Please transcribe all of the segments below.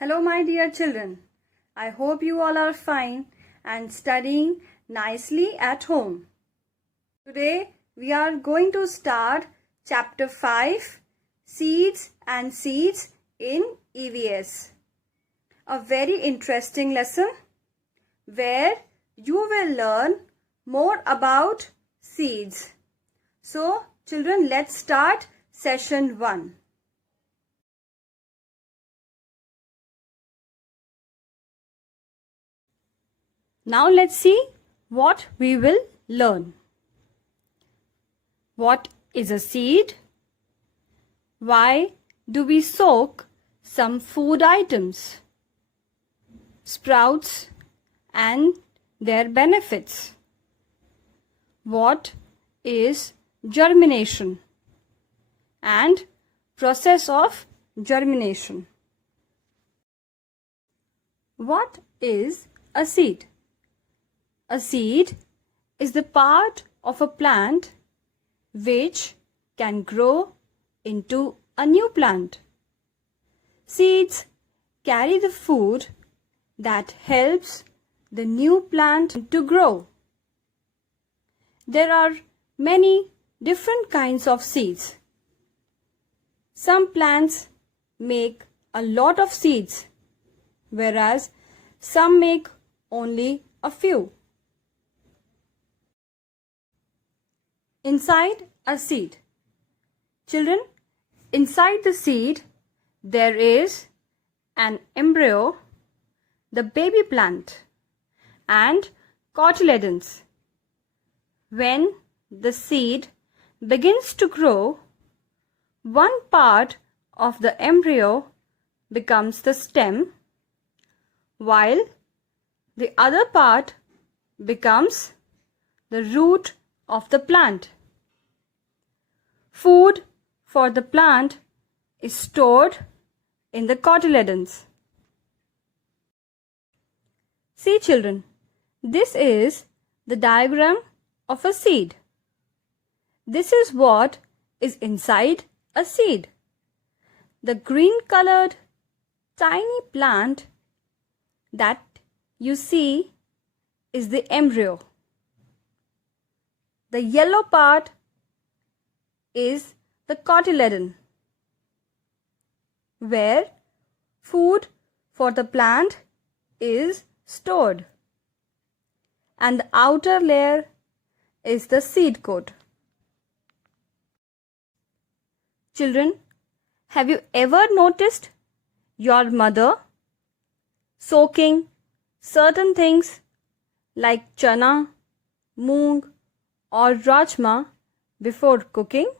Hello my dear children. I hope you all are fine and studying nicely at home. Today we are going to start chapter 5, Seeds and Seeds in EVS. A very interesting lesson where you will learn more about seeds. So children, let's start session 1. Now let's see what we will learn. What is a seed? Why do we soak some food items? Sprouts and their benefits. What is germination and process of germination? What is a seed? A seed is the part of a plant which can grow into a new plant. Seeds carry the food that helps the new plant to grow. There are many different kinds of seeds. Some plants make a lot of seeds, whereas some make only a few. Inside a seed. Children, inside the seed there is an embryo, the baby plant, and cotyledons. When the seed begins to grow, one part of the embryo becomes the stem, while the other part becomes the root of the plant. Food for the plant is stored in the cotyledons. See children, this is the diagram of a seed. This is what is inside a seed. The green colored tiny plant that you see is the embryo. The yellow part is the cotyledon, where food for the plant is stored, and the outer layer is the seed coat. Children, have you ever noticed your mother soaking certain things like chana, moong, or rajma before cooking?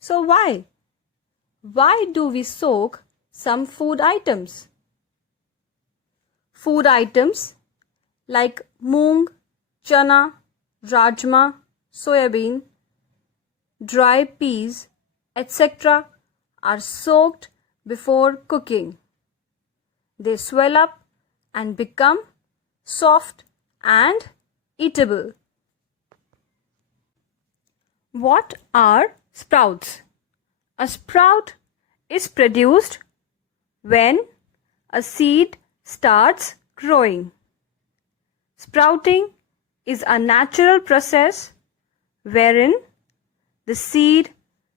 So why? Why do we soak some food items? Food items like moong, chana, rajma, soybean, dry peas, etc. are soaked before cooking. They swell up and become soft and eatable. What are sprouts? A sprout is produced when a seed starts growing. Sprouting is a natural process wherein the seed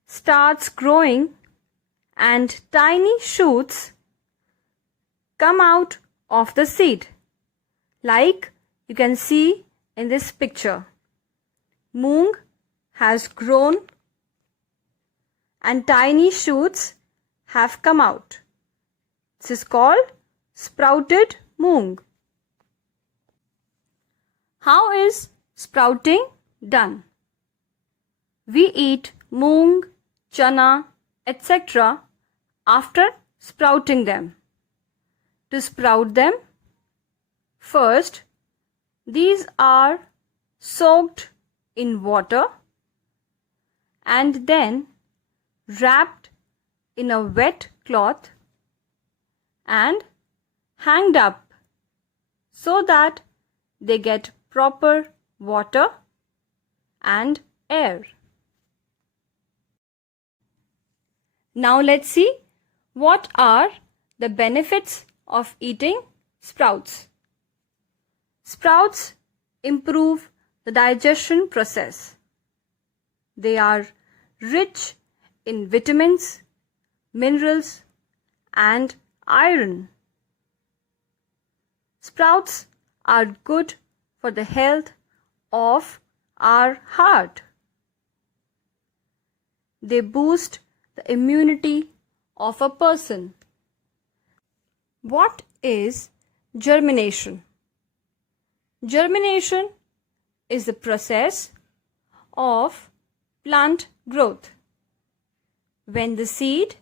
starts growing and tiny shoots come out of the seed, like you can see in this picture. Moong has grown and tiny shoots have come out. This is called sprouted moong. How is sprouting done? We eat moong, chana, etc. after sprouting them. To sprout them, first these are soaked in water and then wrapped in a wet cloth and hanged up so that they get proper water and air. Now let's see what are the benefits of eating sprouts. Sprouts improve the digestion process. They are rich in vitamins, minerals, and iron. Sprouts are good for the health of our heart. They boost the immunity of a person. What is germination? Germination is the process of plant growth when the seed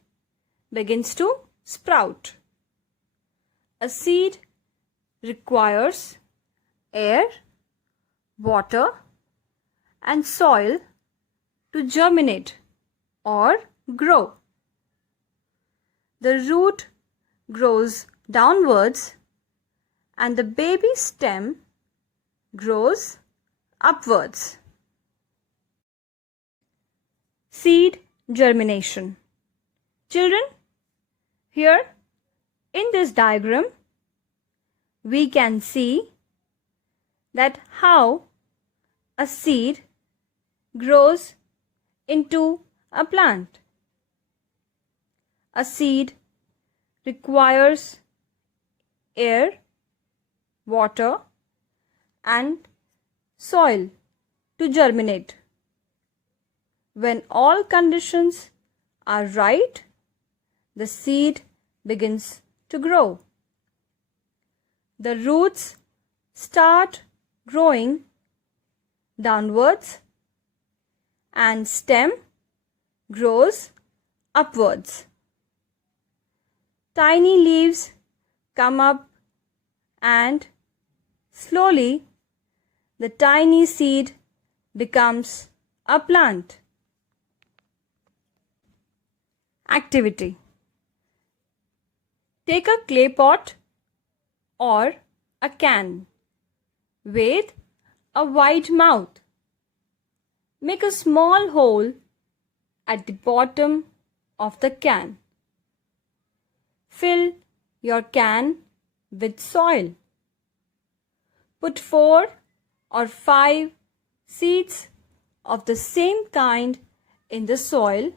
begins to sprout. A seed requires air, water, and soil to germinate or grow. The root grows downwards and the baby stem grows upwards. Seed germination. Children, here in this diagram, we can see that how a seed grows into a plant. A seed requires air, water, and soil to germinate. When all conditions are right, the seed begins to grow. The roots start growing downwards and stem grows upwards. Tiny leaves come up and slowly the tiny seed becomes a plant. Activity. Take a clay pot or a can with a wide mouth. Make a small hole at the bottom of the can. Fill your can with soil. Put 4 or 5 seeds of the same kind in the soil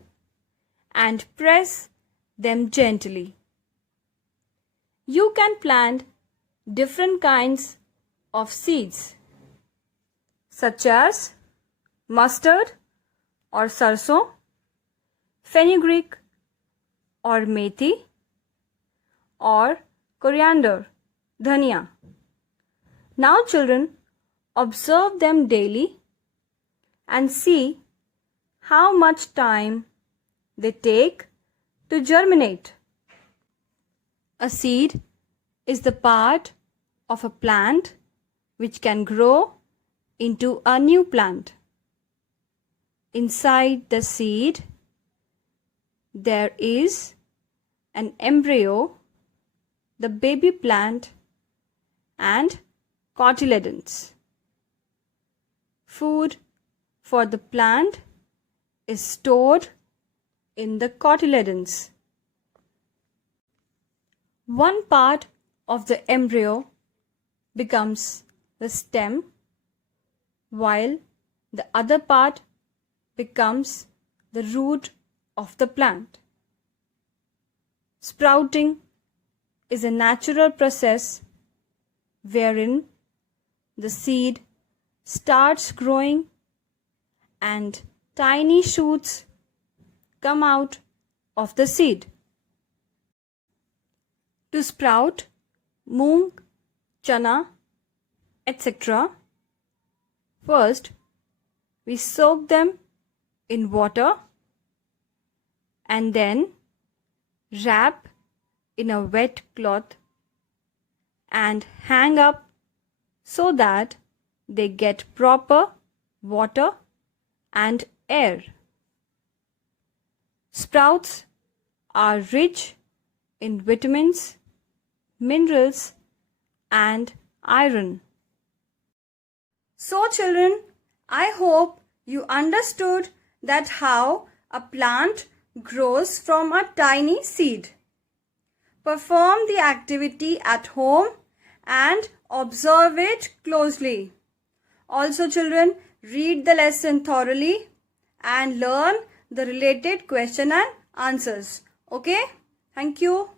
and press them gently. You can plant different kinds of seeds such as mustard or sarson, fenugreek or methi, or coriander, dhania. Now children, observe them daily and see how much time they take to germinate. A seed is the part of a plant which can grow into a new plant. Inside the seed, there is an embryo, the baby plant, and cotyledons. Food for the plant is stored in the cotyledons. One part of the embryo becomes the stem, while the other part becomes the root of the plant. Sprouting is a natural process wherein the seed starts growing and tiny shoots come out of the seed. To sprout moong, chana, etc., first we soak them in water and then wrap in a wet cloth and hang up so that they get proper water and air. Sprouts are rich in vitamins, minerals, and iron. So children, I hope you understood that how a plant grows from a tiny seed. perform the activity at home and observe it closely. Also children, read the lesson thoroughly and learn the related question and answers. Okay? Thank you.